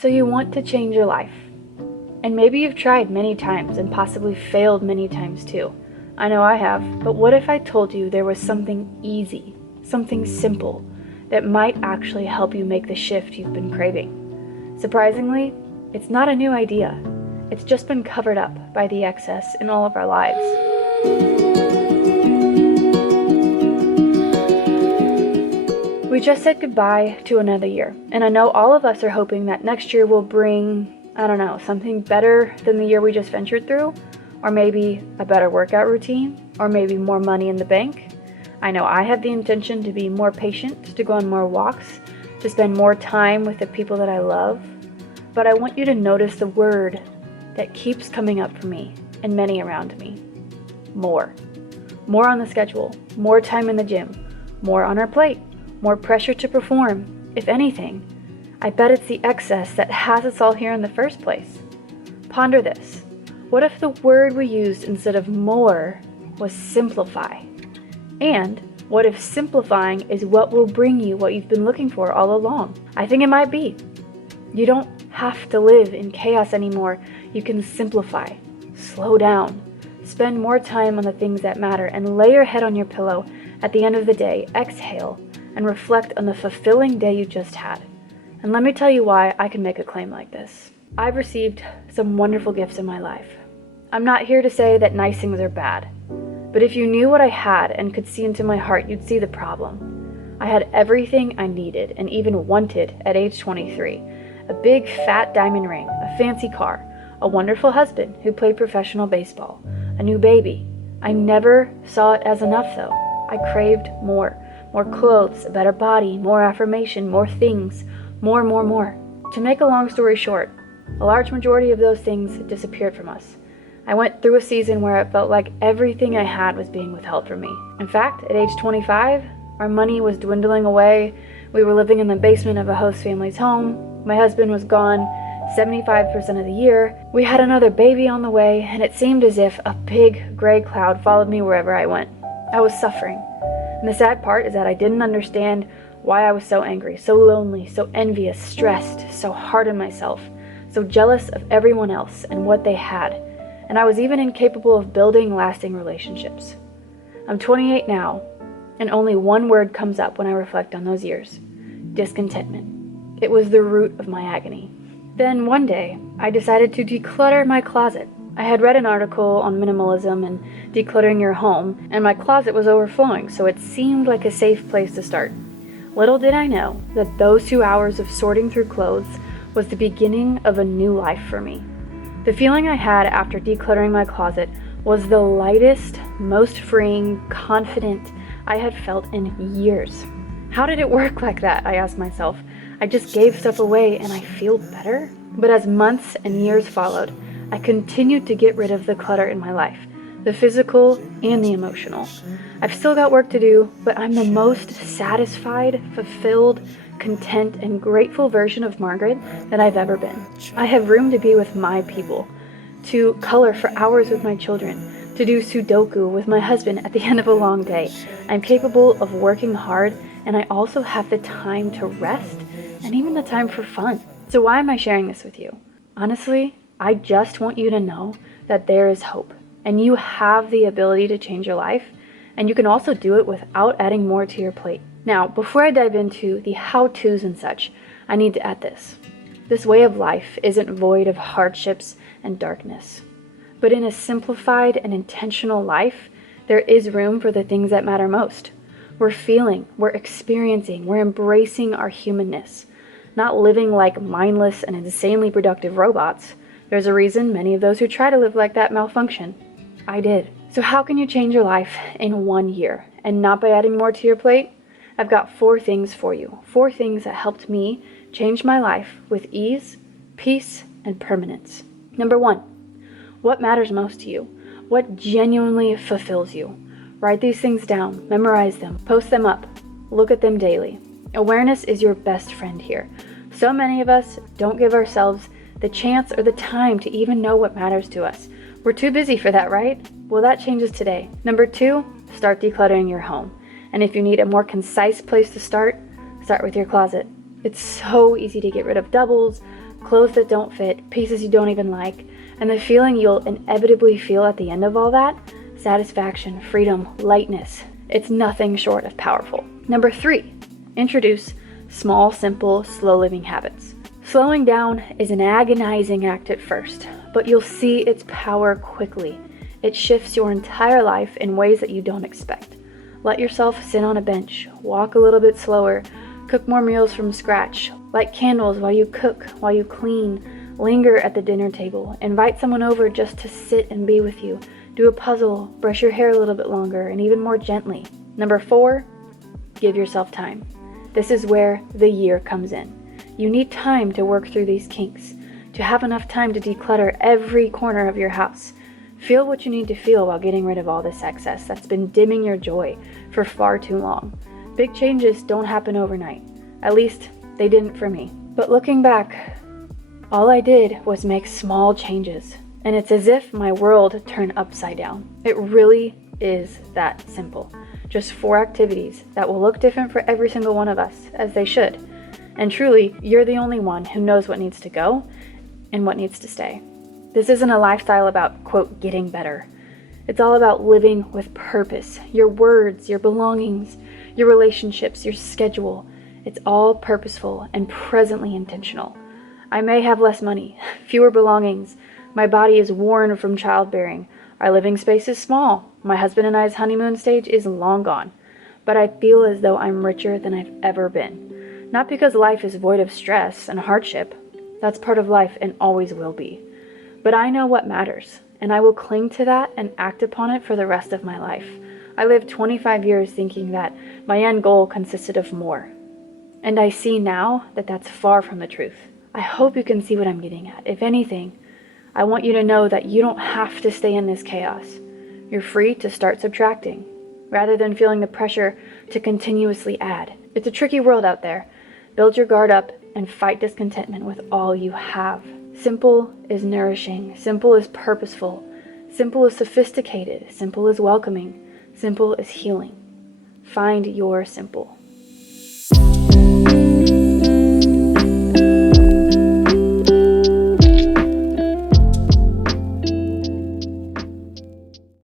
So you want to change your life. And maybe you've tried many times and possibly failed many times too. I know I have, but what if I told you there was something easy, something simple, that might actually help you make the shift you've been craving? Surprisingly, it's not a new idea. It's just been covered up by the excess in all of our lives. We just said goodbye to another year, and I know all of us are hoping that next year will bring, something better than the year we just ventured through, or maybe a better workout routine, or maybe more money in the bank. I know I have the intention to be more patient, to go on more walks, to spend more time with the people that I love, but I want you to notice the word that keeps coming up for me and many around me. More. More on the schedule, more time in the gym, more on our plate, more pressure to perform. If anything, I bet it's the excess that has us all here in the first place. Ponder this. What if the word we used instead of more was simplify? And what if simplifying is what will bring you what you've been looking for all along? I think it might be. You don't have to live in chaos anymore. You can simplify, slow down, spend more time on the things that matter, and lay your head on your pillow at the end of the day, exhale, and reflect on the fulfilling day you just had. And let me tell you why I can make a claim like this. I've received some wonderful gifts in my life. I'm not here to say that nice things are bad, but if you knew what I had and could see into my heart, you'd see the problem. I had everything I needed and even wanted at age 23. A big fat diamond ring, a fancy car, a wonderful husband who played professional baseball, a new baby. I never saw it as enough though. I craved more. More clothes, a better body, more affirmation, more things, more. To make a long story short, a large majority of those things disappeared from us. I went through a season where it felt like everything I had was being withheld from me. In fact, at age 25, our money was dwindling away. We were living in the basement of a host family's home. My husband was gone 75% of the year. We had another baby on the way, and it seemed as if a big gray cloud followed me wherever I went. I was suffering. And the sad part is that I didn't understand why I was so angry, so lonely, so envious, stressed, so hard on myself, so jealous of everyone else and what they had. And I was even incapable of building lasting relationships. I'm 28 now, and only one word comes up when I reflect on those years: discontentment. It was the root of my agony. Then one day, I decided to declutter my closet. I had read an article on minimalism and decluttering your home, and my closet was overflowing, so it seemed like a safe place to start. Little did I know that those 2 hours of sorting through clothes was the beginning of a new life for me. The feeling I had after decluttering my closet was the lightest, most freeing, confident I had felt in years. How did it work like that? I asked myself. I just gave stuff away and I feel better? But as months and years followed, I continued to get rid of the clutter in my life, the physical and the emotional. I've still got work to do, but I'm the most satisfied, fulfilled, content, and grateful version of Margaret that I've ever been. I have room to be with my people, to color for hours with my children, to do Sudoku with my husband at the end of a long day. I'm capable of working hard, and I also have the time to rest and even the time for fun. So why am I sharing this with you? Honestly, I just want you to know that there is hope, and you have the ability to change your life, and you can also do it without adding more to your plate. Now, before I dive into the how-tos and such, I need to add this. This way of life isn't void of hardships and darkness, but in a simplified and intentional life, there is room for the things that matter most. We're feeling, we're experiencing, we're embracing our humanness, not living like mindless and insanely productive robots. There's a reason many of those who try to live like that malfunction. I did. So how can you change your life in 1 year and not by adding more to your plate? I've got 4 things for you. 4 things that helped me change my life with ease, peace, and permanence. Number 1, what matters most to you? What genuinely fulfills you? Write these things down, memorize them, post them up, look at them daily. Awareness is your best friend here. So many of us don't give ourselves the chance or the time to even know what matters to us. We're too busy for that, right? Well, that changes today. Number 2, start decluttering your home. And if you need a more concise place to start with your closet. It's so easy to get rid of doubles, clothes that don't fit, pieces you don't even like, and the feeling you'll inevitably feel at the end of all that, satisfaction, freedom, lightness, it's nothing short of powerful. Number 3, introduce small, simple, slow living habits. Slowing down is an agonizing act at first, but you'll see its power quickly. It shifts your entire life in ways that you don't expect. Let yourself sit on a bench, walk a little bit slower, cook more meals from scratch, light candles while you cook, while you clean, linger at the dinner table, invite someone over just to sit and be with you, do a puzzle, brush your hair a little bit longer, and even more gently. Number 4, give yourself time. This is where the year comes in. You need time to work through these kinks, to have enough time to declutter every corner of your house. Feel what you need to feel while getting rid of all this excess that's been dimming your joy for far too long. Big changes don't happen overnight. At least, they didn't for me. But looking back, all I did was make small changes, and it's as if my world turned upside down. It really is that simple. Just 4 activities that will look different for every single one of us, as they should. And truly, you're the only one who knows what needs to go and what needs to stay. This isn't a lifestyle about, quote, getting better. It's all about living with purpose. Your words, your belongings, your relationships, your schedule. It's all purposeful and presently intentional. I may have less money, fewer belongings. My body is worn from childbearing. Our living space is small. My husband and I's honeymoon stage is long gone. But I feel as though I'm richer than I've ever been. Not because life is void of stress and hardship. That's part of life and always will be. But I know what matters, and I will cling to that and act upon it for the rest of my life. I lived 25 years thinking that my end goal consisted of more. And I see now that that's far from the truth. I hope you can see what I'm getting at. If anything, I want you to know that you don't have to stay in this chaos. You're free to start subtracting, rather than feeling the pressure to continuously add. It's a tricky world out there. Build your guard up and fight discontentment with all you have. Simple is nourishing. Simple is purposeful. Simple is sophisticated. Simple is welcoming. Simple is healing. Find your simple.